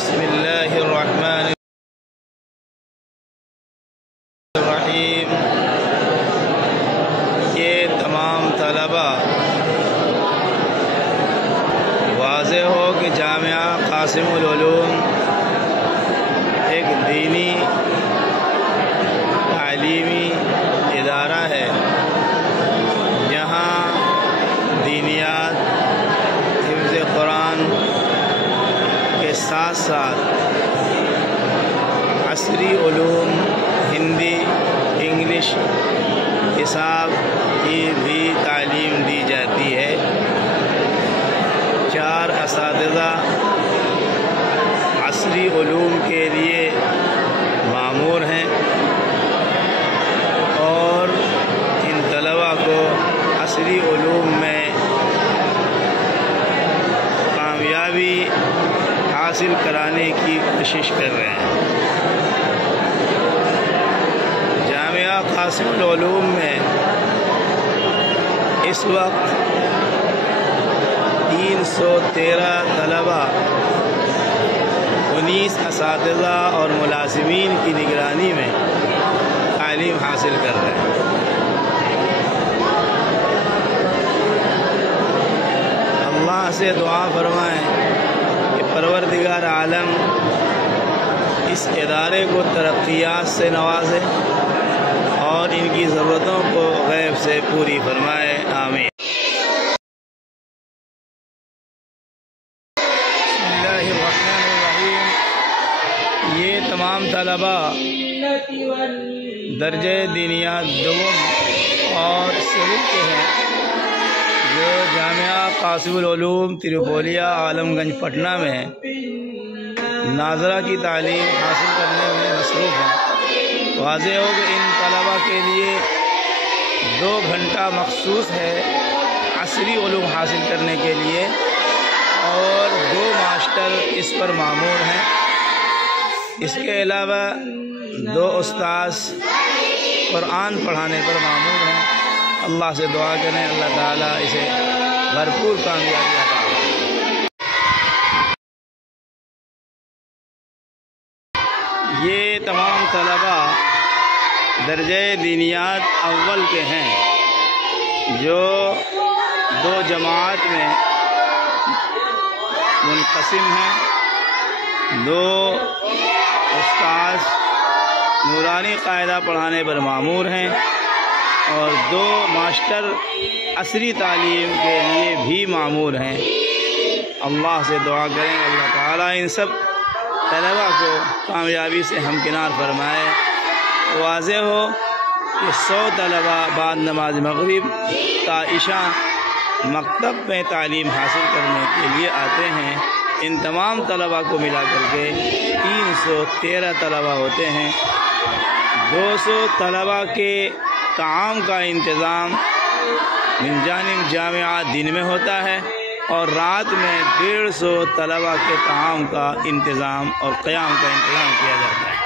بسم اللہ الرحمن الرحیم۔ یہ تمام طلبہ واضح ہو کہ جامعہ قاسم العلوم ایک دینی تعلیمی ادارہ ہے جہاں دینیات، حفظ قرآن کے ساتھ ساتھ عصری علوم، ہندی، انگلش، حساب کی بھی تعلیم دی جاتی ہے۔ 4 اساتذہ عصری علوم کے لیے مامور ہیں اور ان طلباء کو عصری علوم میں کامیابی حاصل کرانے کی کوشش کر رہے ہیں۔ جامعہ قاسم العلوم میں اس وقت 313 طلباء 19 اساتذہ اور ملازمین کی نگرانی میں تعلیم حاصل کر رہے ہیں۔ اللہ سے دعا فرمائیں کہ پروردگار عالم اس ادارے کو ترقیات سے نوازے اور ان کی ضرورتوں کو غیب سے پوری فرمائے، آمین۔ یہ تمام طلباء درجہ دینیات دوم اور سول کے ہیں جو جامعہ قاسم العلوم تریپولیا عالم گنج پٹنہ میں ہیں، ناظرہ کی تعلیم حاصل کرنے میں مصروف ہیں۔ واضح ہو کہ ان طلباء کے لیے 2 گھنٹہ مخصوص ہے عصری علوم حاصل کرنے کے لیے اور 2 ماسٹر اس پر مامور ہیں۔ اس کے علاوہ 2 استاذ قرآن پڑھانے پر مامور ہیں۔ اللہ سے دعا کریں اللہ تعالیٰ اسے بھرپور کامیابی عطا فرمائے۔ یہ تمام طلباء درجہ دینیات اول کے ہیں جو 2 جماعت میں منقسم ہیں۔ 2 استاذ نورانی قاعدہ پڑھانے پر مامور ہیں اور 2 ماسٹر عصری تعلیم کے لیے بھی مامور ہیں۔ اللہ سے دعا کریں اللہ تعالیٰ ان سب طلباء کو کامیابی سے ہمکنار فرمائے۔ واضح ہو کہ 100 طلباء بعد نماز مغرب تا عشاء مکتب میں تعلیم حاصل کرنے کے لیے آتے ہیں۔ ان تمام طلباء کو ملا کر کے 313 طلباء ہوتے ہیں۔ 200 طلباء کے طعام کا انتظام من جانب جامعہ دن میں ہوتا ہے اور رات میں 150 طلباء کے طعام کا انتظام اور قیام کا انتظام کیا جاتا ہے۔